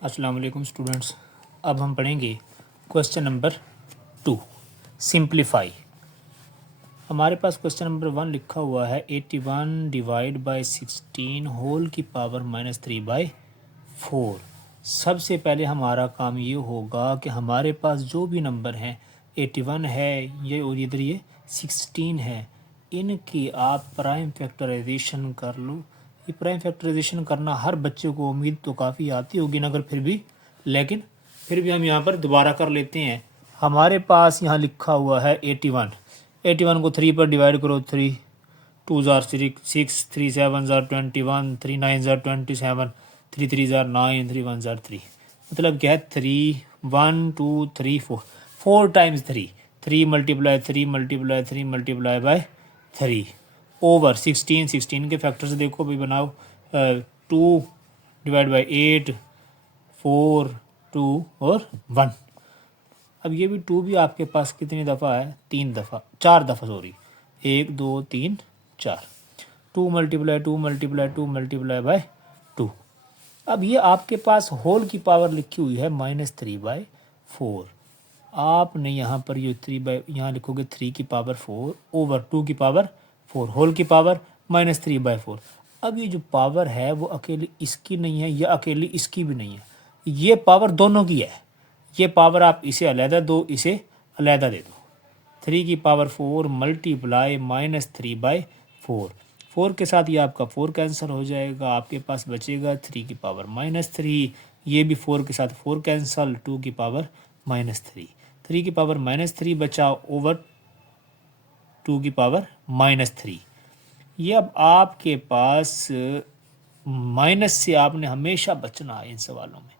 अस्सलाम वालेकुम स्टूडेंट्स। अब हम पढ़ेंगे क्वेश्चन नंबर 2 सिंप्लीफाई। हमारे पास क्वेश्चन नंबर 1 लिखा हुआ है 81 डिवाइड बाय 16 होल की पावर -3/4। सबसे पहले हमारा काम ये होगा कि हमारे पास जो भी नंबर हैं 81 है ये और इधर ये 16 है, इनकी आप प्राइम फैक्टराइजेशन कर लो। ये प्राइम फैक्टराइजेशन करना हर बच्चे को उम्मीद तो काफ़ी आती होगी ना, अगर लेकिन फिर भी हम यहाँ पर दोबारा कर लेते हैं। हमारे पास यहाँ लिखा हुआ है 81 को 3 पर डिवाइड करो। 3 2 ज़ार 6, 3 7 ज़ार 21, 3 9 ज़ार 27, 3 3 ज़ार 9, 3 1 ज़ार 3। मतलब क्या है 3 1 2 3 4 4 times 3 multiply 3 multiply 3 multiply by 3 over 16 के फैक्टर्स देखो भी बनाओ। 2 डिवाइड बाई 8, 4 2 और 1। अब ये भी 2 भी आपके पास कितनी दफ़ा है? 4 दफ़ा sorry, 1 2 3 4। 2 multiply 2 multiply 2 multiply by 2। अब ये आपके पास होल की पावर लिखी हुई है -3/4। आपने यहाँ पर ये 3 यहाँ लिखोगे 3 की पावर 4 ओवर 2 की पावर 4 होल की पावर -3/4। अब ये जो पावर है वो अकेली इसकी नहीं है, या अकेली इसकी भी नहीं है, ये पावर दोनों की है। ये पावर आप इसे अलहदा दो, इसे अलहदा दे दो। 3 की पावर 4 मल्टीप्लाई -3/4। 4 के साथ ये आपका 4 कैंसिल हो जाएगा, आपके पास बचेगा 3 की पावर -3। ये भी 4 के साथ 4 कैंसिल, 2 की पावर -3। 3 की पावर -3 बचा ओवर 2 की पावर -3। ये अब आपके पास माइनस से आपने हमेशा बचना है। इन सवालों में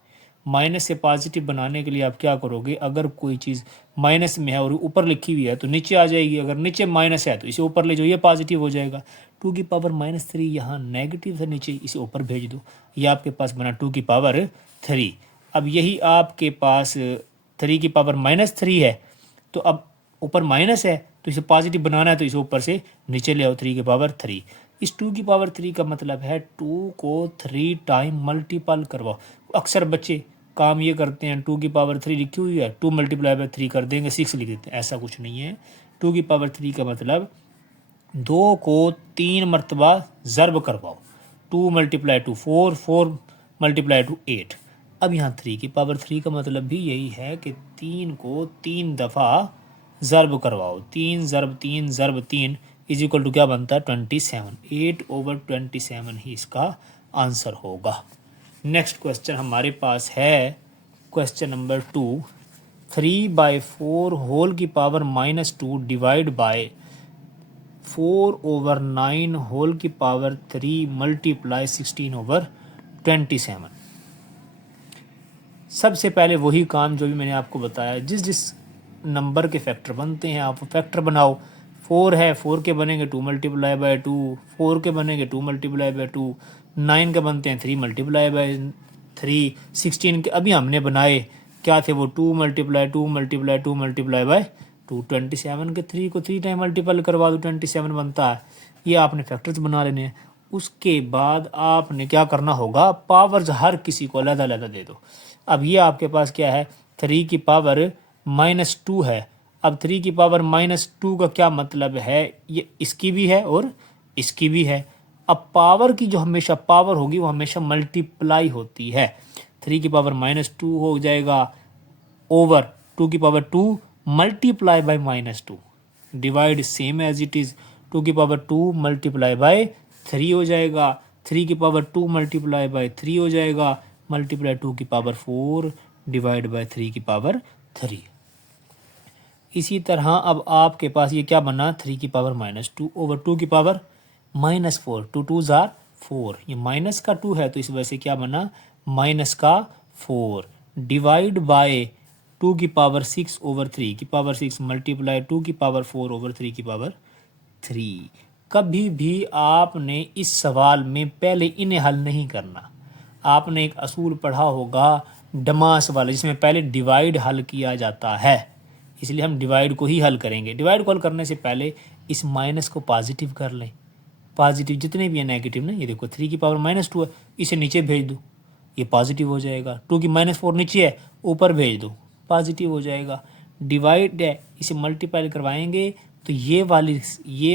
माइनस से पॉजिटिव बनाने के लिए आप क्या करोगे? अगर कोई चीज़ माइनस में है और ऊपर लिखी हुई है तो नीचे आ जाएगी, अगर नीचे माइनस है तो इसे ऊपर ले जाओ, ये पॉजिटिव हो जाएगा। 2 की पावर -3 यहाँ नेगेटिव था, नीचे इसे ऊपर भेज दो, ये आपके पास बना 2 की पावर 3। अब यही आपके पास 3 की पावर -3 है, तो अब ऊपर माइनस है तो इसे पॉजिटिव बनाना है तो इसे ऊपर से नीचे ले आओ 3 की पावर 3। इस 2 की पावर 3 का मतलब है 2 को 3 टाइम मल्टीपल करवाओ। अक्सर बच्चे काम ये करते हैं, 2 की पावर 3 लिखी हुई है 2 मल्टीप्लाई बाय 3 कर देंगे 6 लिख देते हैं। ऐसा कुछ नहीं है। 2 की पावर 3 का मतलब 2 को 3 मरतबा ज़र्ब करवाओ। 2 मल्टीप्लाई टू 4, 4 मल्टीप्लाई टू 8। अब यहाँ 3 की पावर 3 का मतलब भी यही है कि 3 को 3 दफ़ा ज़र्ब करवाओ। 3 ज़र्ब 3 ज़र्ब 3 इज इक्वल टू क्या बनता है? 27। 8 ओवर 27 ही इसका आंसर होगा। नेक्स्ट क्वेश्चन हमारे पास है क्वेश्चन नंबर 2 3/4 होल की power -2 divide by 4 over 9 whole की पावर 3 मल्टीप्लाई 16 ओवर 27। सबसे पहले वही काम जो भी मैंने आपको बताया, जिस जिस नंबर के फैक्टर बनते हैं आप फैक्टर बनाओ। 4 है, 4 के बनेंगे 2 मल्टीप्लाई बाय 2, 4 के बनेंगे 2 मल्टीप्लाई बाय 2, 9 के बनते हैं 3 मल्टीप्लाई बाय 3, 16 के अभी हमने बनाए क्या थे वो 2 मल्टीप्लाई 2 मल्टीप्लाई 2 मल्टीप्लाई बाय 2। 27 के 3 को 3 टाइम मल्टीपल करवा दो 27 बनता है। ये आपने फैक्टर्स बना लेने हैं। उसके बाद आपने क्या करना होगा? पावर्स हर किसी को अलग अलग दे दो। अब ये आपके पास क्या है? 3 की पावर -2 है। अब 3 की पावर -2 का क्या मतलब है? ये इसकी भी है और इसकी भी है। अब पावर की जो हमेशा पावर होगी वो हमेशा मल्टीप्लाई होती है। 3 की पावर -2 हो जाएगा ओवर 2 की power 2 multiply by -2 divide same as it is 2 की पावर 2 मल्टीप्लाई बाय 3 हो जाएगा। 3 की पावर 2 मल्टीप्लाई बाय 3 हो जाएगा, मल्टीप्लाई 2 की पावर 4 डिवाइड बाय 3 की पावर 3। इसी तरह अब आपके पास ये क्या बना? 3 की पावर -2 ओवर 2 की पावर -4। 2 2 ज़ार 4, ये माइनस का 2 है तो इस वजह से क्या बना? माइनस का 4 डिवाइड बाय 2 की पावर 6 ओवर 3 की पावर 6 मल्टीप्लाई 2 की पावर 4 ओवर 3 की पावर 3। कभी भी आपने इस सवाल में पहले इन्हें हल नहीं करना। आपने एक असूल पढ़ा होगा डमास वाला, जिसमें पहले डिवाइड हल किया जाता है, इसलिए हम डिवाइड को ही हल करेंगे। डिवाइड को हल करने से पहले इस माइनस को पॉजिटिव कर लें। पॉजिटिव जितने भी है नेगेटिव ना, ये देखो 3 की पावर -2 है, इसे नीचे भेज दो, ये पॉजिटिव हो जाएगा। 2 की -4 नीचे है, ऊपर भेज दो, पॉजिटिव हो जाएगा। डिवाइड है, इसे मल्टीप्लाई करवाएंगे तो ये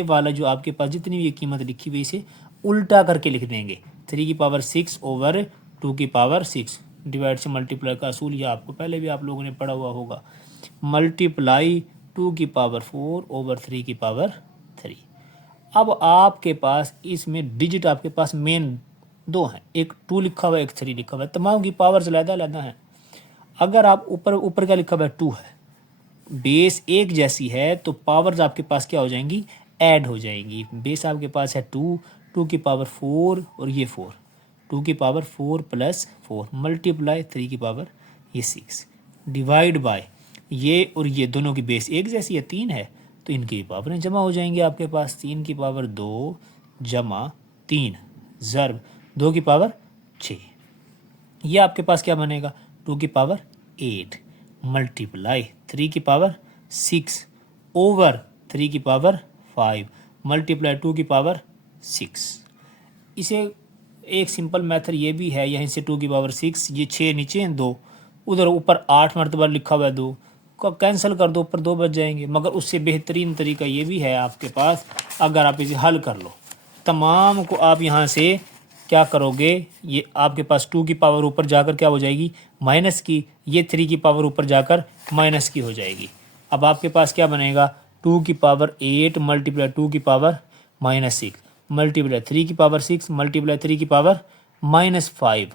वाला जो आपके पास जितनी भी ये कीमत लिखी हुई इसे उल्टा करके लिख देंगे। 3 की पावर 6 ओवर 2 की पावर 6। डिवाइड से मल्टीप्लाई का असूल यह आपको पहले भी आप लोगों ने पढ़ा हुआ होगा। मल्टीप्लाई 2 की पावर 4 ओवर 3 की पावर 3। अब आपके पास इसमें डिजिट आपके पास मेन दो हैं, एक 2 लिखा हुआ है, एक 3 लिखा हुआ है, तमाम की पावर्स अलग-अलग हैं। अगर आप ऊपर क्या लिखा हुआ है 2 है, बेस एक जैसी है तो पावर्स आपके पास क्या हो जाएंगी, ऐड हो जाएंगी। बेस आपके पास है 2, 2 की पावर 4 और ये 4, 2 की पावर 4 प्लस 4 मल्टीप्लाई 3 की पावर ये 6 डिवाइड बाय ये और ये दोनों की बेस एक जैसी है 3 है तो इनकी पावरें जमा हो जाएंगी आपके पास। 3 की पावर 2 जमा 3 ज़र्ब 2 की पावर 6, ये आपके पास क्या बनेगा 2 की पावर 8 मल्टीप्लाई 3 की पावर 6 ओवर 3 की पावर 5 मल्टीप्लाई 2 की पावर 6। इसे एक सिंपल मेथड ये भी है, यहीं से 2 की पावर 6, ये 6 नीचे हैं 2, उधर ऊपर 8 मरतबा लिखा हुआ है 2 को कैंसिल कर दो, ऊपर 2 बच जाएंगे। मगर उससे बेहतरीन तरीका ये भी है आपके पास, अगर आप इसे हल कर लो तमाम को आप यहाँ से क्या करोगे, ये आपके पास 2 की पावर ऊपर जाकर क्या हो जाएगी माइनस की, ये 3 की पावर ऊपर जाकर माइनस की हो जाएगी। अब आपके पास क्या बनेगा 2 की पावर 8 मल्टीप्लाई 2 की पावर -6 मल्टीप्लाई 3 की पावर 6 मल्टीप्लाई 3 की पावर -5।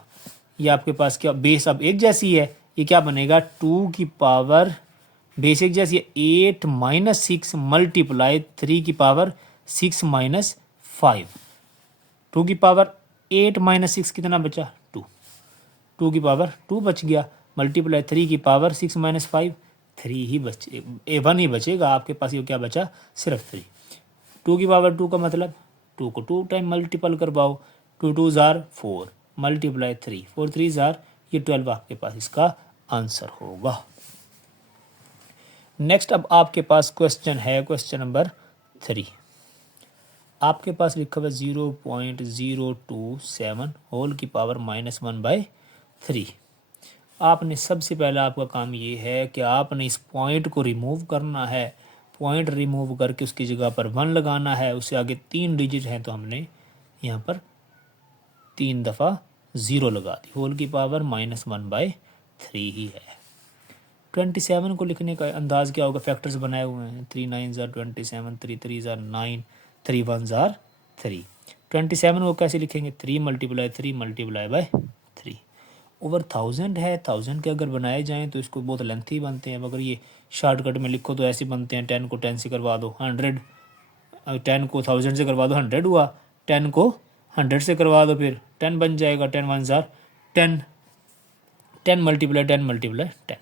ये आपके पास क्या बेस अब एक जैसी है, ये क्या बनेगा 2 की पावर बेस एक जैसी है 8 - 6 मल्टीप्लाई 3 की पावर 6 - 5। 2 की पावर 8 - 6 कितना बचा 2, 2 की पावर 2 बच गया मल्टीप्लाई 3 की पावर 6 - 5 3 ही बचे, 1 ही बचेगा आपके पास। ये क्या बचा सिर्फ 3। 2 की पावर 2 का मतलब 2 को 2 टाइम मल्टीपल करवाओ, 2 2 ज़ार 4 मल्टीप्लाई 3 4 3 ज़ार ये 12 आपके पास इसका आंसर होगा। नेक्स्ट अब आपके पास क्वेश्चन है क्वेश्चन नंबर 3। आपके पास लिखा हुआ 0.027 होल की पावर -1/3। आपने सबसे पहला आपका काम ये है कि आपने इस पॉइंट को रिमूव करना है। पॉइंट रिमूव करके उसकी जगह पर 1 लगाना है, उससे आगे 3 डिजिट हैं तो हमने यहाँ पर 3 दफ़ा 0 लगा दी। होल की पावर -1/3 ही है। 27 को लिखने का अंदाज़ क्या होगा, फैक्टर्स बनाए हुए हैं 3 9 ज़ार 27 3 3 ज़ार 9 3 1 ज़ार 3। 27 को कैसे लिखेंगे 3 मल्टीप्लाई 3 मल्टीप्लाई बाय 3 ओवर 1000 है। 1000 के अगर बनाए जाएं तो इसको बहुत लेंथी बनते हैं, मगर ये शॉर्टकट में लिखो तो ऐसे बनते हैं। 10 को 10 से करवा दो 100, 10 को 1000 से करवा दो 100 हुआ, 10 को 100 से करवा दो फिर 10 बन जाएगा। 10 1 ज़ार 10, 10 मल्टीप्लाई 10 मल्टीप्लाई 10।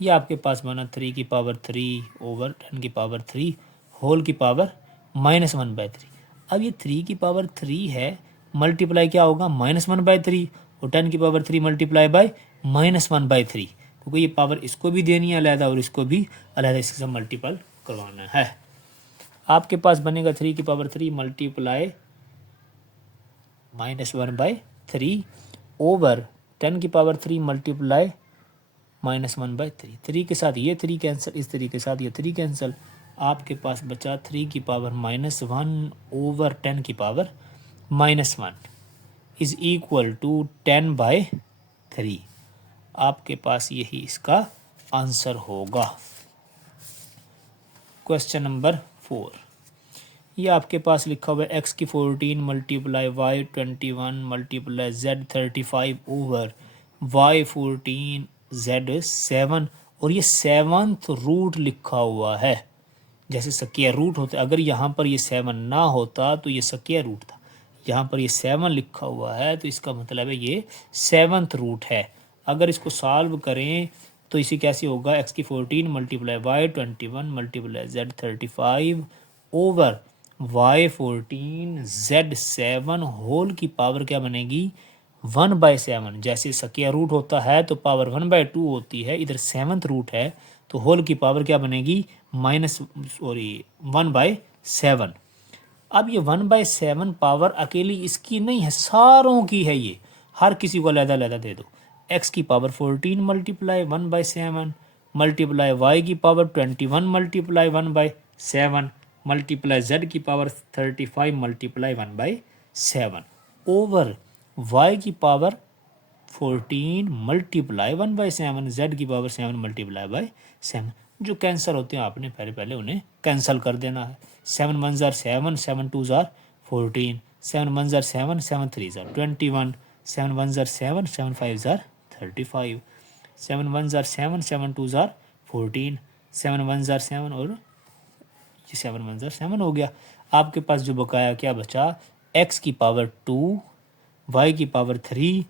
ये आपके पास बना 3 की पावर 3 ओवर 10 की पावर 3 होल की पावर -1/3। अब ये 3 की पावर 3 है, मल्टीप्लाई क्या होगा -1/3 और 10 की पावर 3 मल्टीप्लाई बाय -1/3, क्योंकि ये पावर इसको भी देनी है अलहदा और इसको भी अलहदा इसके साथ मल्टीपल करवाना है। आपके पास बनेगा 3 की पावर 3 मल्टीप्लाई -1/3 ओवर 10 की पावर 3 मल्टीप्लाई -1/3। 3 के साथ ये 3 कैंसिल, इस 3 के साथ ये 3 कैंसिल। आपके पास बचा 3 की पावर -1 ओवर 10 की पावर -1 इज़ इक्वल टू 10/3। आपके पास यही इसका आंसर होगा। Question number 4। ये आपके पास लिखा हुआ है x की 14 multiply y 21 multiply z 35 over y 14 z 7 और ये 7th रूट लिखा हुआ है। जैसे स्क्वायर रूट होता है, अगर यहाँ पर ये 7 ना होता तो ये स्क्वायर रूट था। यहाँ पर ये 7 लिखा हुआ है तो इसका मतलब है ये 7th रूट है। अगर इसको सॉल्व करें तो इसे कैसे होगा x की 14 multiply y 21 multiply z 35 over y 14 z 7 whole की पावर क्या बनेगी 1/7। जैसे स्क्वायर रूट होता है तो पावर 1/2 होती है, इधर 7th रूट है तो होल की पावर क्या बनेगी 1/7। अब ये 1/7 पावर अकेली इसकी नहीं है, सारों की है। ये हर किसी को अलग अलग दे दो। x की पावर 14 मल्टीप्लाई 1/7 मल्टीप्लाई y की पावर 21 मल्टीप्लाई 1/7 मल्टीप्लाई z की पावर 35 मल्टीप्लाई 1/7 ओवर y की पावर 14 मल्टीप्लाई 1/7 z की पावर 7 मल्टीप्लाई बाई 7 जो कैंसिल होते हैं आपने पहले उन्हें कैंसिल कर देना है। 7 1 ज़ार 7 7 2 ज़ार 14 7 1 ज़ार 7 7 3 ज़ार 21 7 1 ज़ार 7 7 5 ज़ार 35 7 1 ज़ार 7 7 2 ज़ार 14 7 1 ज़ार 7 और ये 7 1 ज़ार 7 हो गया। आपके पास जो बकाया क्या बचा, x की पावर 2 y की पावर 3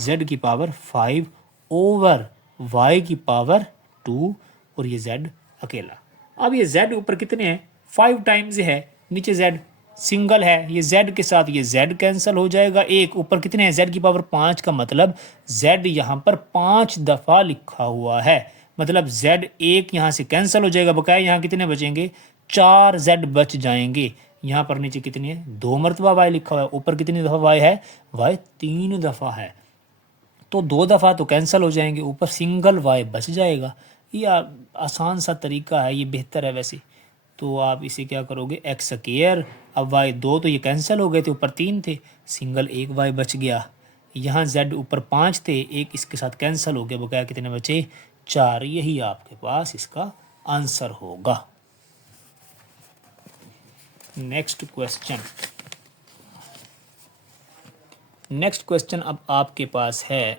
z की पावर 5 ओवर y की पावर 2 और ये z अकेला। अब ये z ऊपर कितने हैं, 5 टाइम्स है, नीचे z सिंगल है, ये z के साथ ये z कैंसिल हो जाएगा। एक ऊपर कितने हैं, z की पावर 5 का मतलब z यहाँ पर 5 दफ़ा लिखा हुआ है, मतलब z एक यहाँ से कैंसिल हो जाएगा। बकाया यहाँ कितने बचेंगे, 4 z बच जाएंगे। यहाँ पर नीचे कितनी है, 2 मरतबा y लिखा हुआ है, ऊपर कितनी दफ़ा y है, y 3 दफ़ा है, तो 2 दफ़ा तो कैंसिल हो जाएंगे, ऊपर सिंगल y बच जाएगा। ये आसान सा तरीका है, ये बेहतर है वैसे। तो आप इसे क्या करोगे, एक्स स्क्वायर, अब y 2 तो ये कैंसिल हो गए थे, ऊपर 3 थे, सिंगल एक y बच गया। यहाँ z ऊपर 5 थे, एक इसके साथ कैंसिल हो गया, बकाया कितने बचे, 4। यही आपके पास इसका आंसर होगा। नेक्स्ट क्वेश्चन अब आपके पास है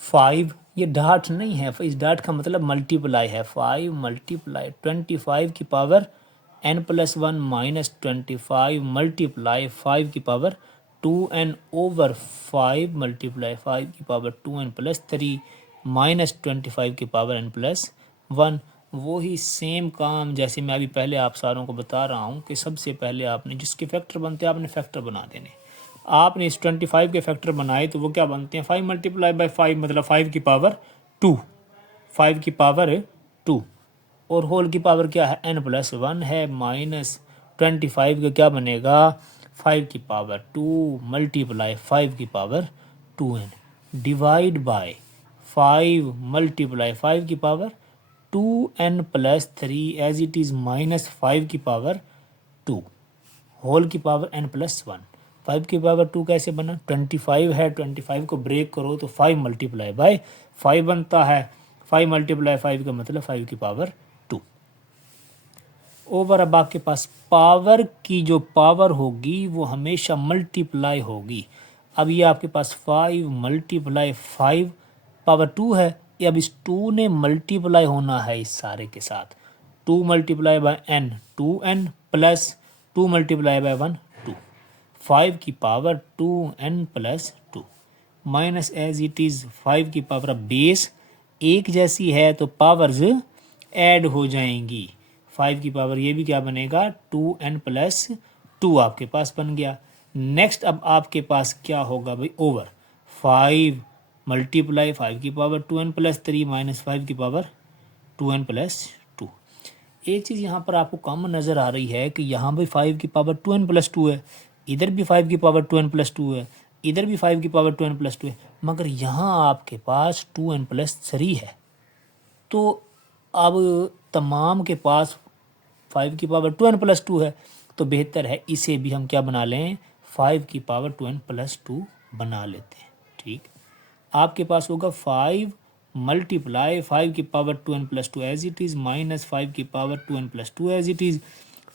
5, ये डाट नहीं है, इस डाट का मतलब मल्टीप्लाई है। 5 मल्टीप्लाई 25 की पावर n+1 माइनस 25 मल्टीप्लाई 5 की पावर 2n ओवर 5 मल्टीप्लाई 5 की पावर 2n+3 माइनस 25 की पावर n+1। वही सेम काम जैसे मैं अभी पहले आप सारों को बता रहा हूँ कि सबसे पहले आपने जिसके फैक्टर बनते हैं आपने फैक्टर बना देने। आपने इस 25 के फैक्टर बनाए तो वो क्या बनते हैं, 5 मल्टीप्लाई बाई 5 मतलब 5 की पावर 2, 5 की पावर 2 और होल की पावर क्या है, n+1 है, माइनस 25 का क्या बनेगा, 5 की पावर 2 मल्टीप्लाई 5 की power 2n divide by 5 multiply 5 की power 2n+3 as it is minus 5 की पावर 2 होल की पावर n+1। 5 की पावर 2 कैसे बना, 25 है, 25 को ब्रेक करो तो 5 मल्टीप्लाई बाय 5 बनता है, 5 मल्टीप्लाई 5 का मतलब 5 की पावर 2 ओवर। अब आपके पास पावर की जो पावर होगी वो हमेशा मल्टीप्लाई होगी। अब ये आपके पास 5 मल्टीप्लाई 5 पावर 2 है, ये अब इस 2 ने मल्टीप्लाई होना है इस सारे के साथ, 2 multiply by n 2n plus 2 multiply by 1 2, 5 की power 2n+2 minus as it is 5 की पावर, बेस एक जैसी है तो पावर्स ऐड हो जाएंगी। 5 की पावर ये भी क्या बनेगा, 2n+2 आपके पास बन गया। नेक्स्ट अब आपके पास क्या होगा भाई, ओवर 5 मल्टीप्लाई 5 की पावर 2n+3 माइनस 5 की पावर 2n+2। एक चीज़ यहाँ पर आपको कॉमन नज़र आ रही है कि यहाँ भी 5 की पावर 2n+2 है, इधर भी 5 की पावर 2n+2 है, इधर भी 5 की पावर 2n+2 है, मगर यहाँ आपके पास 2n+3 है। तो अब तमाम के पास 5 की पावर 2n+2 है, तो बेहतर है इसे भी हम क्या बना लें, 5 की पावर 2n+2 बना लेते हैं। ठीक, आपके पास होगा 5 मल्टीप्लाई 5 की power 2n+2 as it is minus 5 की power 2n+2 as it is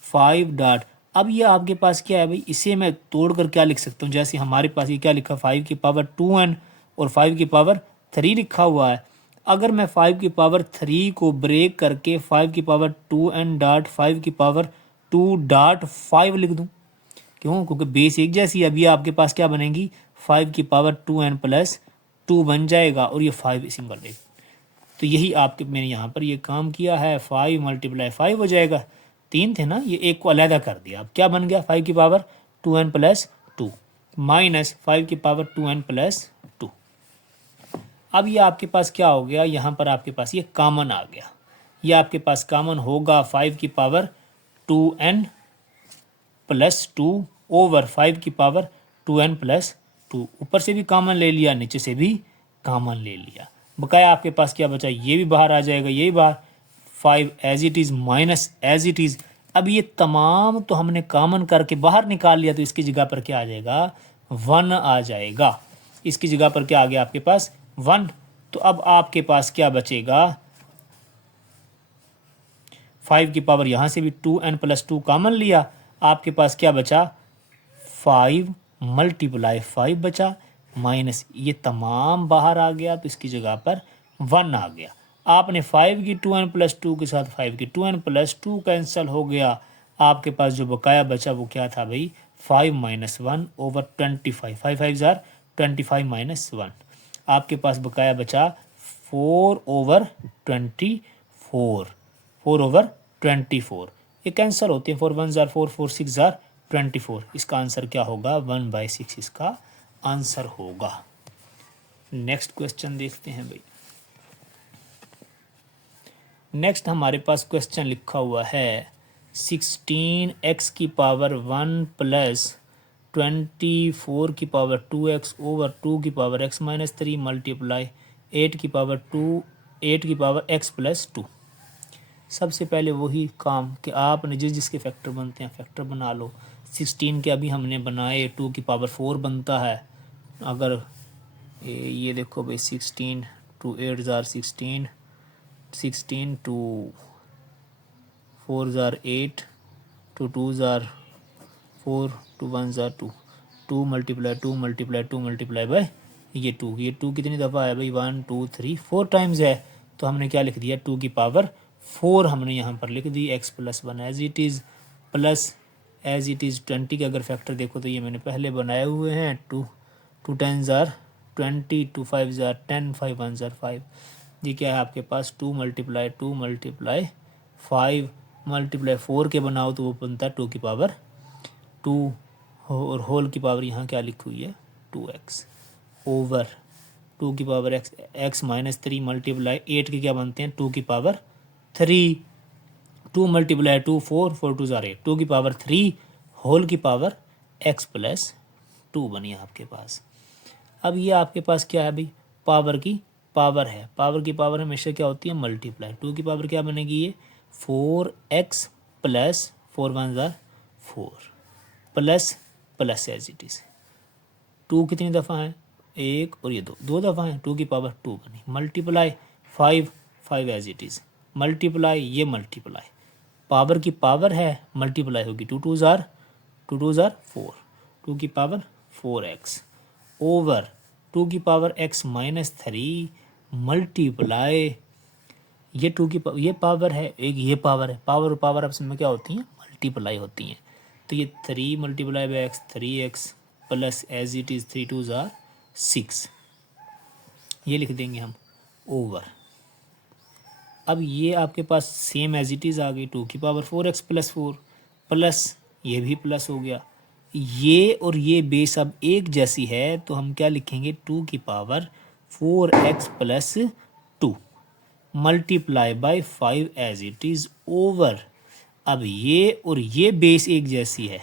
5 dot. अब ये आपके पास क्या है भाई, इसे मैं तोड़कर क्या लिख सकता हूँ, जैसे हमारे पास ये क्या लिखा, 5 की पावर 2n और 5 की पावर 3 लिखा हुआ है। अगर मैं 5 की पावर 3 को ब्रेक करके 5 की पावर 2n डॉट 5 की पावर 2 डॉट 5 लिख दूँ, क्यों, क्योंकि बेस एक जैसी है। अभी आपके पास क्या बनेगी, 5 की पावर 2n+2 बन जाएगा और ये 5 सिंगल है। तो यही आपके मैंने यहाँ पर ये काम किया है, 5 मल्टीप्लाई 5 हो जाएगा, 3 थे ना, ये एक को अलहदा कर दिया। अब क्या बन गया, 5 की पावर 2n+2 माइनस 5 की पावर 2n+2। अब ये आपके पास क्या हो गया, यहाँ पर आपके पास ये कॉमन आ गया, ये आपके पास कॉमन होगा 5 की पावर 2n+2 ओवर 5 की पावर 2n+3 टू, ऊपर से भी कॉमन ले लिया, नीचे से भी कॉमन ले लिया, बकाया आपके पास क्या बचा, ये भी बाहर आ जाएगा, ये भी बाहर, 5 as it is minus as it is. अब ये तमाम तो हमने कॉमन करके बाहर निकाल लिया, तो इसकी जगह पर क्या आ जाएगा, 1 आ जाएगा। इसकी जगह पर क्या आ गया आपके पास, 1। तो अब आपके पास क्या बचेगा, 5 की पावर यहाँ से भी 2n+2 कॉमन लिया, आपके पास क्या बचा, 5 × 5 बचा, माइनस ये तमाम बाहर आ गया, तो इसकी जगह पर 1 आ गया। आपने 5 की 2n+2 के साथ 5 की 2n+2 कैंसिल हो गया, आपके पास जो बकाया बचा वो क्या था भाई, 5 - 1/25, 5 5 जार 25 - 1, आपके पास बकाया बचा 4/24, 4/24। ये कैंसिल होते हैं, 4 1 जार 4, 4 6 जार 24। इसका आंसर क्या होगा, 1/6 इसका आंसर होगा। नेक्स्ट क्वेश्चन देखते हैं भाई। नेक्स्ट हमारे पास क्वेश्चन लिखा हुआ है 16x की पावर 1 + 24 की पावर 2x ओवर 2 की पावर x - 3 मल्टीप्लाई 8 की पावर x + 2। सबसे पहले वही काम कि आपने जिसके फैक्टर बनते हैं फैक्टर बना लो। 16 के अभी हमने बनाए, 2 की पावर 4 बनता है। अगर ये देखो भाई 16 2 8 जार 16, 16 2 4 जार 8, 2 2 जार 4, 2 1 जार 2, 2 × 2 × 2 × बाय ये 2, ये 2 कितनी दफ़ा है भाई, 1 2 3 4 टाइम्स है। तो हमने क्या लिख दिया, 2 की पावर 4 हमने यहाँ पर लिख दी, x + 1 as it is plus as it is 20 के अगर फैक्टर देखो तो ये मैंने पहले बनाए हुए हैं, 2 2 10 जार 20, 2 5 जार 10, 5 1 जार 5। ये क्या है आपके पास, 2 × 2 × 5 × 4 के बनाओ तो वो बनता है 2 की पावर 2 और होल की पावर यहाँ क्या लिखी हुई है, 2x ओवर 2 की पावर x -3 मल्टीप्लाई 8 के क्या बनते हैं, 2 की पावर 3, 2 × 2 4, 4 2 जार 8, 2 की पावर 3 होल की पावर x + 2 बनी आपके पास। अब ये आपके पास क्या है भाई, पावर की पावर है, पावर की पावर हमेशा क्या होती है, मल्टीप्लाई। 2 की पावर क्या बनेगी, ये 4x + 4 1 जार 4 प्लस एज इट इज़ 2 कितनी दफ़ा है, 1 और ये 2 दफ़ा है, 2 की पावर 2 बनी, multiply 5 5 as it is multiply ये मल्टीप्लाई, पावर की पावर है मल्टीप्लाई होगी, 2 2 जार 4, 2 की पावर 4x ओवर 2 की पावर x - 3 मल्टीप्लाई ये 2 की ये पावर है, एक ये पावर है, पावर और पावर आपस में क्या होती हैं, मल्टीप्लाई होती हैं। तो ये 3 × x 3x plus as it is 3 2 जार 6, ये लिख देंगे हम ओवर। अब ये आपके पास सेम एज इट इज़ आ गई, 2 की पावर 4x + 4 प्लस ये भी प्लस हो गया, ये और ये बेस अब एक जैसी है तो हम क्या लिखेंगे, 2 की power 4x + 2 multiply by 5 as it is over. अब ये और ये बेस एक जैसी है,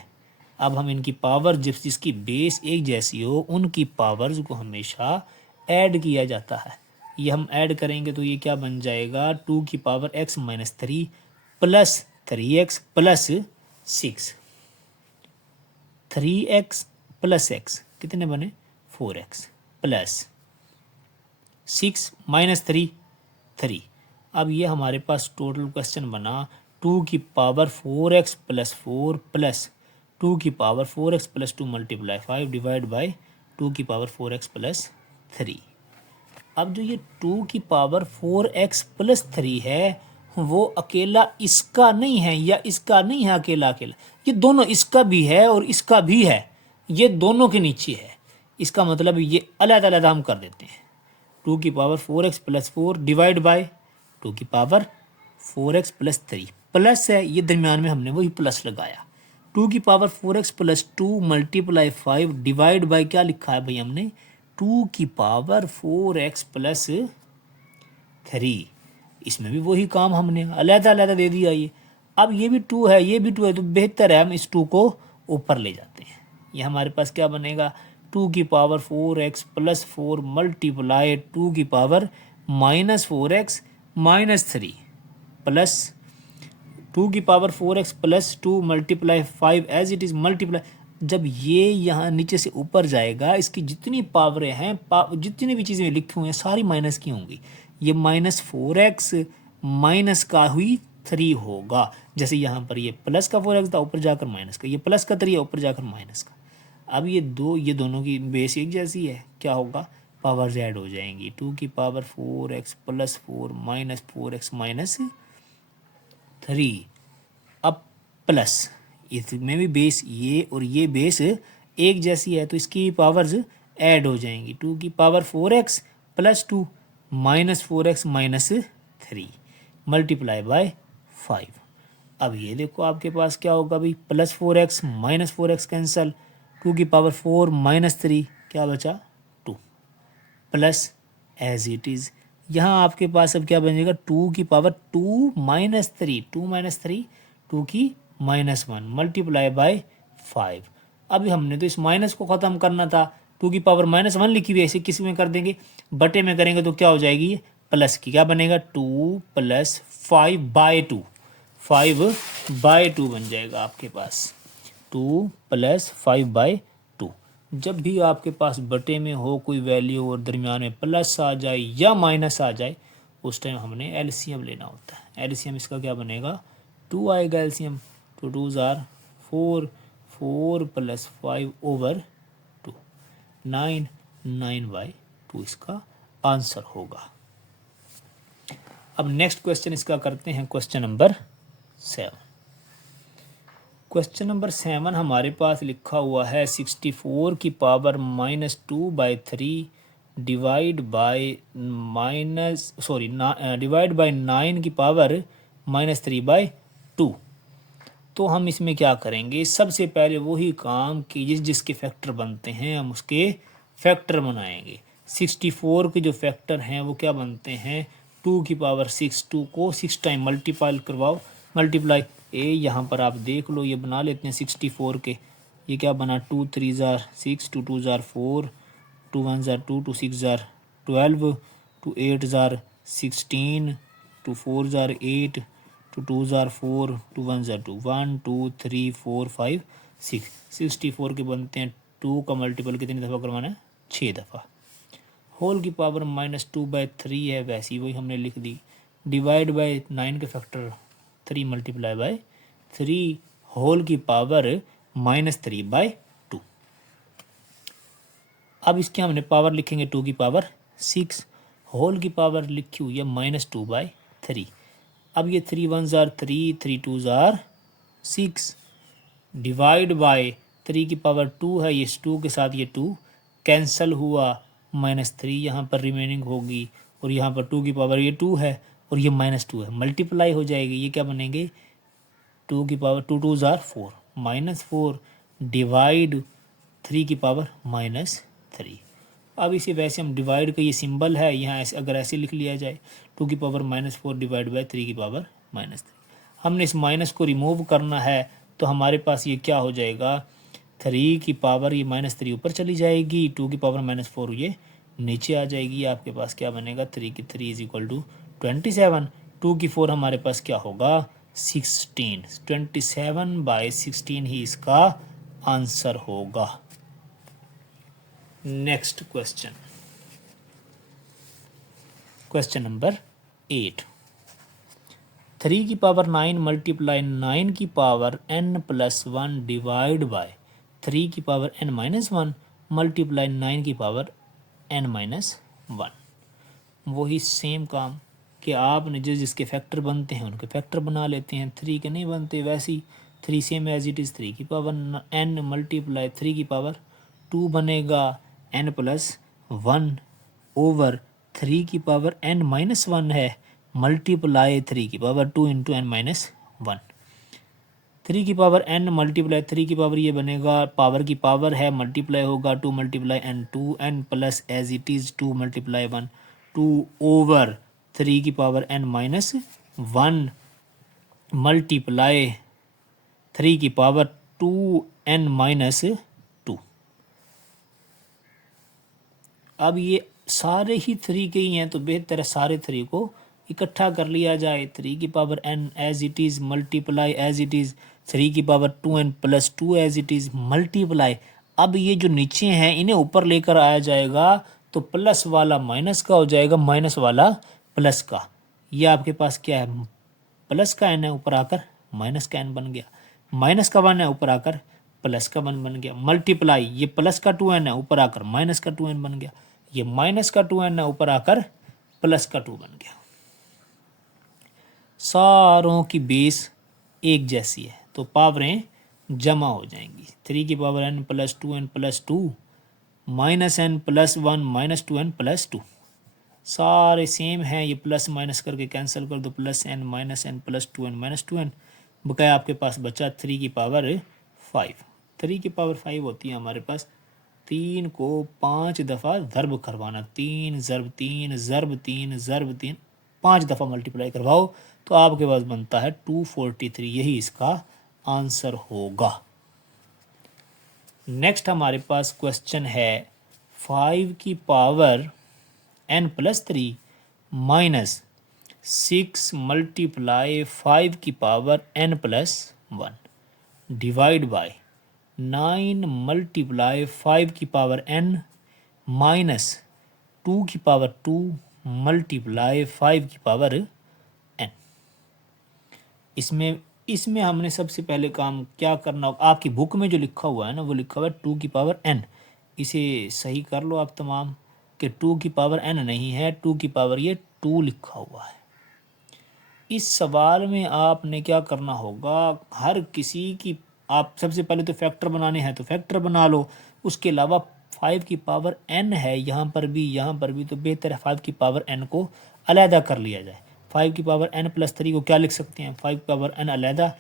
अब हम इनकी पावर जिसकी बेस एक जैसी हो उनकी पावर्स को हमेशा ऐड किया जाता है। ये हम ऐड करेंगे तो ये क्या बन जाएगा, 2 की power x - 3 plus 3x plus 6, 3x plus x कितने बने, 4x प्लस 6 - 3 3। अब ये हमारे पास टोटल क्वेश्चन बना 2 की पावर 4x + 4 प्लस 2 की power 4x + 2 multiply 5 divide by 2 की पावर 4x + 3। अब जो ये 2 की पावर 4x + 3 है वो अकेला इसका नहीं है या इसका नहीं है अकेला अकेला, ये दोनों, इसका भी है और इसका भी है, ये दोनों के नीचे है। इसका मतलब ये अलग अलग हम कर देते हैं, 2 की पावर 4x + 4 डिवाइड बाय 2 की पावर 4x + 3 प्लस है, ये दरमियान में हमने वही प्लस लगाया, 2 की power 4x + 2 multiply 5 divide by क्या लिखा है भाई हमने, 2 की पावर 4x + 3। इसमें भी वही काम हमने अलग अलग दे दिया ये। अब ये भी 2 है ये भी 2 है, तो बेहतर है हम इस 2 को ऊपर ले जाते हैं। ये हमारे पास क्या बनेगा, टू की power 4x plus 4 multiply two की power minus 4x minus 3 plus two की power 4x plus 2 multiply 5 as it is multiply. जब ये यहाँ नीचे से ऊपर जाएगा, इसकी जितनी पावरें हैं, जितनी भी चीज़ें लिखी हुई हैं सारी माइनस की होंगी। ये माइनस 4x माइनस का हुई 3 होगा। जैसे यहाँ पर ये प्लस का 4x था, ऊपर जाकर माइनस का, ये प्लस का 3 है, ऊपर जाकर माइनस का। अब ये दोनों की बेस एक जैसी है, क्या होगा, पावर्स ऐड हो जाएंगी। 2 की power 4x plus 4 minus 4x minus 3। अब प्लस इसमें भी बेस ये और ये बेस एक जैसी है, तो इसकी पावर्स ऐड हो जाएंगी। 2 की power 4x plus 2 minus 4x minus 3 multiply by 5। अब ये देखो आपके पास क्या होगा भाई, plus 4x minus 4x cancel, 2 की पावर 4 माइनस 3 क्या बचा 2 प्लस एज इट इज़। यहाँ आपके पास अब क्या बनेगा, 2 की पावर 2 माइनस 3 2 की माइनस 1 मल्टीप्लाई बाय 5। अभी हमने तो इस माइनस को ख़त्म करना था, 2 की पावर माइनस 1 लिखी हुई है, ऐसे किस में कर देंगे, बटे में करेंगे तो क्या हो जाएगी ये प्लस की, क्या बनेगा 2 प्लस 5/2 5/2 बन जाएगा आपके पास, 2 प्लस 5/2। जब भी आपके पास बटे में हो कोई वैल्यू और दरमियान में प्लस आ जाए या माइनस आ जाए, उस टाइम हमने एलसीएम लेना होता है। एलसीएम इसका क्या बनेगा, 2 आएगा एलसीएम, तो 2 ज़ार 4, 4 प्लस 5/2 9/2 इसका आंसर होगा। अब नेक्स्ट क्वेश्चन इसका करते हैं, क्वेश्चन नंबर 7। क्वेश्चन नंबर 7 हमारे पास लिखा हुआ है 64 की पावर -2/3 डिवाइड बाय 9 की पावर -3/2। तो हम इसमें क्या करेंगे, सबसे पहले वही काम कि जिसके फैक्टर बनते हैं हम उसके फैक्टर बनाएंगे। 64 के जो फैक्टर हैं वो क्या बनते हैं, 2 की पावर 6, 2 को 6 टाइम मल्टीप्लाई करवाओ, मल्टीप्लाई यहाँ पर आप देख लो, ये बना लेते हैं 64 के। ये क्या बना, 2 3 ज़ार 6, 2 2 ज़ार 4, 2 1 ज़ार 2, 2 6 ज़ार 12, 2 8 ज़ार 16, 2 4 ज़ार 8, 2 2 ज़ार 4, 2 1 ज़ार 2, 1 2 3 4 5 6। 64 के बनते हैं, 2 का मल्टीपल कितनी दफ़ा करवाना है, 6 दफ़ा। होल की पावर -2/3 है, वैसी वही हमने लिख दी। डिवाइड बाय 9 के फैक्टर 3 मल्टीप्लाई बाय 3 होल की पावर -3/2। अब इसके हमने पावर लिखेंगे 2 की पावर 6, होल की पावर लिखी हुई है -2/3। अब ये 3 1 ज़ार 3, 3 2 ज़ार 6 डिवाइड बाय 3 की पावर 2 है, ये 2 के साथ ये 2 कैंसल हुआ, -3 यहाँ पर रिमेनिंग होगी, और यहाँ पर 2 की पावर ये 2 है और ये -2 है, मल्टीप्लाई हो जाएगी। ये क्या बनेंगे, 2 की पावर 2 2 ज़ार 4 -4 डिवाइड 3 की पावर -3। अब इसे वैसे हम डिवाइड का ये सिंबल है यहाँ, ऐसे अगर ऐसे लिख लिया जाए, 2 की पावर -4 डिवाइड बाय 3 की पावर -3। हमने इस माइनस को रिमूव करना है, तो हमारे पास ये क्या हो जाएगा, 3 की पावर ये -3 ऊपर चली जाएगी, 2 की पावर -4 ये नीचे आ जाएगी। आपके पास क्या बनेगा, 3 की 3 इज इक्वल टू 27, 2 की 4 हमारे पास क्या होगा 16, 27/16 ही इसका आंसर होगा। Next question, question number 8। 3 की पावर 9 मल्टीप्लाई 9 की पावर n+1 डिवाइड बाय 3 की पावर n-1 मल्टीप्लाई 9 की पावर n-1। वही सेम काम कि आपने जिसके फैक्टर बनते हैं उनके फैक्टर बना लेते हैं, 3 के नहीं बनते, वैसी 3 सेम एज इट इज़ 3 की पावर n मल्टीप्लाई 3 की पावर 2 बनेगा n+1 ओवर 3 की पावर n-1 है मल्टीप्लाई 3 की पावर 2 इंटू n-1। 3 की पावर n मल्टीप्लाई 3 की पावर ये बनेगा, पावर की पावर है, मल्टीप्लाई होगा 2 multiply n2 n plus as it is 2 multiply 1 2 over 3 की पावर n-1 मल्टीप्लाई 3 की पावर 2n-2। अब ये सारे ही 3 के ही हैं तो बेहतर है सारे 3 को इकट्ठा कर लिया जाए। 3 की power n as it is multiply as it is 3 की power 2n plus 2 as it is multiply. अब ये जो नीचे हैं इन्हें ऊपर लेकर आया जाएगा तो प्लस वाला माइनस का हो जाएगा, माइनस वाला प्लस का। ये आपके पास क्या है, प्लस का n है, ऊपर आकर माइनस का n बन गया। माइनस का 1 है, ऊपर आकर प्लस का 1 बन गया। मल्टीप्लाई, ये प्लस का 2n है, ऊपर आकर माइनस का 2n बन गया। ये माइनस का 2n है, ऊपर आकर प्लस का 2 बन गया। सारों की बेस एक जैसी है तो पावरें जमा हो जाएंगी। 3 की power n plus 2n plus 2 minus n plus 1 minus 2n plus 2 सारे सेम हैं। ये प्लस माइनस करके कैंसिल कर दो, plus n minus n plus 2n minus 2n। बकाया आपके पास बचा 3 की पावर 5। 3 की पावर 5 होती है हमारे पास 3 को 5 दफ़ा ज़र्ब करवाना। 3 ज़र्ब 3 ज़र्ब 3 ज़र्ब 3 5 दफ़ा मल्टीप्लाई करवाओ तो आपके पास बनता है 243। यही इसका आंसर होगा। नेक्स्ट हमारे पास क्वेश्चन है 5 की power n plus 3 minus 6 multiply 5 की power n plus 1 divide by 9 multiply 5 की पावर n माइनस 2 की पावर 2 मल्टीप्लाई 5 की पावर n। इसमें हमने सबसे पहले काम क्या करना होगा, आपकी बुक में जो लिखा हुआ है ना वो लिखा हुआ है 2 की पावर n। इसे सही कर लो आप तमाम कि 2 की पावर n नहीं है, 2 की पावर ये 2 लिखा हुआ है। इस सवाल में आपने क्या करना होगा, हर किसी की आप सबसे पहले तो फैक्टर बनाने हैं तो फैक्टर बना लो। उसके अलावा 5 की पावर n है यहाँ पर भी, तो बेहतर है 5 की पावर n को अलहदा कर लिया जाए। 5 की पावर n प्लस 3 को क्या लिख सकते हैं, 5 की पावर n अलहदा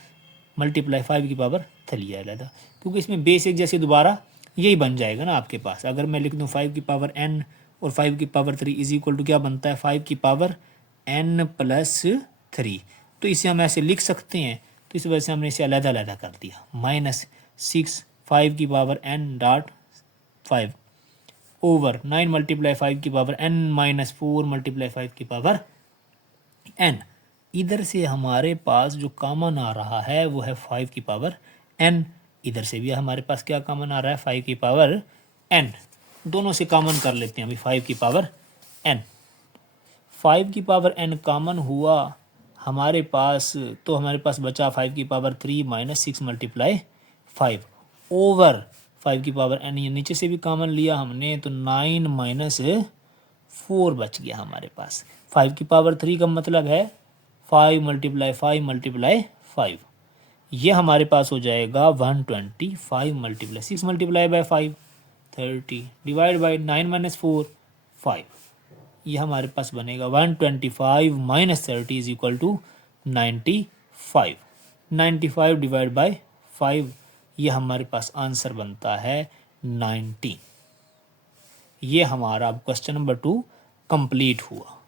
मल्टीप्लाई 5 की पावर 3 अलहदा, क्योंकि इसमें बेस एक जैसे दोबारा यही बन जाएगा ना आपके पास। अगर मैं लिख दूँ 5 की पावर n और 5 की पावर 3 इज इक्वल टू क्या बनता है 5 की पावर n प्लस 3, तो इसे हम ऐसे लिख सकते हैं। तो इस वजह से हमने इसे अलग-अलग कर दिया। माइनस 6 5 की power n dot 5 over 9 multiply 5 की पावर n माइनस 4 मल्टीप्लाई 5 की पावर n। इधर से हमारे पास जो कॉमन आ रहा है वो है 5 की पावर n। इधर से भी हमारे पास क्या कॉमन आ रहा है 5 की पावर n। दोनों से कॉमन कर लेते हैं अभी 5 की पावर n। 5 की पावर n कॉमन हुआ हमारे पास, तो हमारे पास बचा 5 की पावर 3 माइनस 6 मल्टीप्लाई 5 ओवर 5 की पावर n। ये नीचे से भी कॉमन लिया हमने तो 9 माइनस 4 बच गया हमारे पास। 5 की पावर 3 का मतलब है 5 मल्टीप्लाई 5 मल्टीप्लाई 5। ये हमारे पास हो जाएगा 125 multiply 6 multiply by 5 30 divide by 9 minus 4 5। ये हमारे पास बनेगा 125 minus 30 is equal to 95। 95 divide by 5, ये हमारे पास आंसर बनता है 19। ये हमारा क्वेश्चन नंबर 2 कंप्लीट हुआ।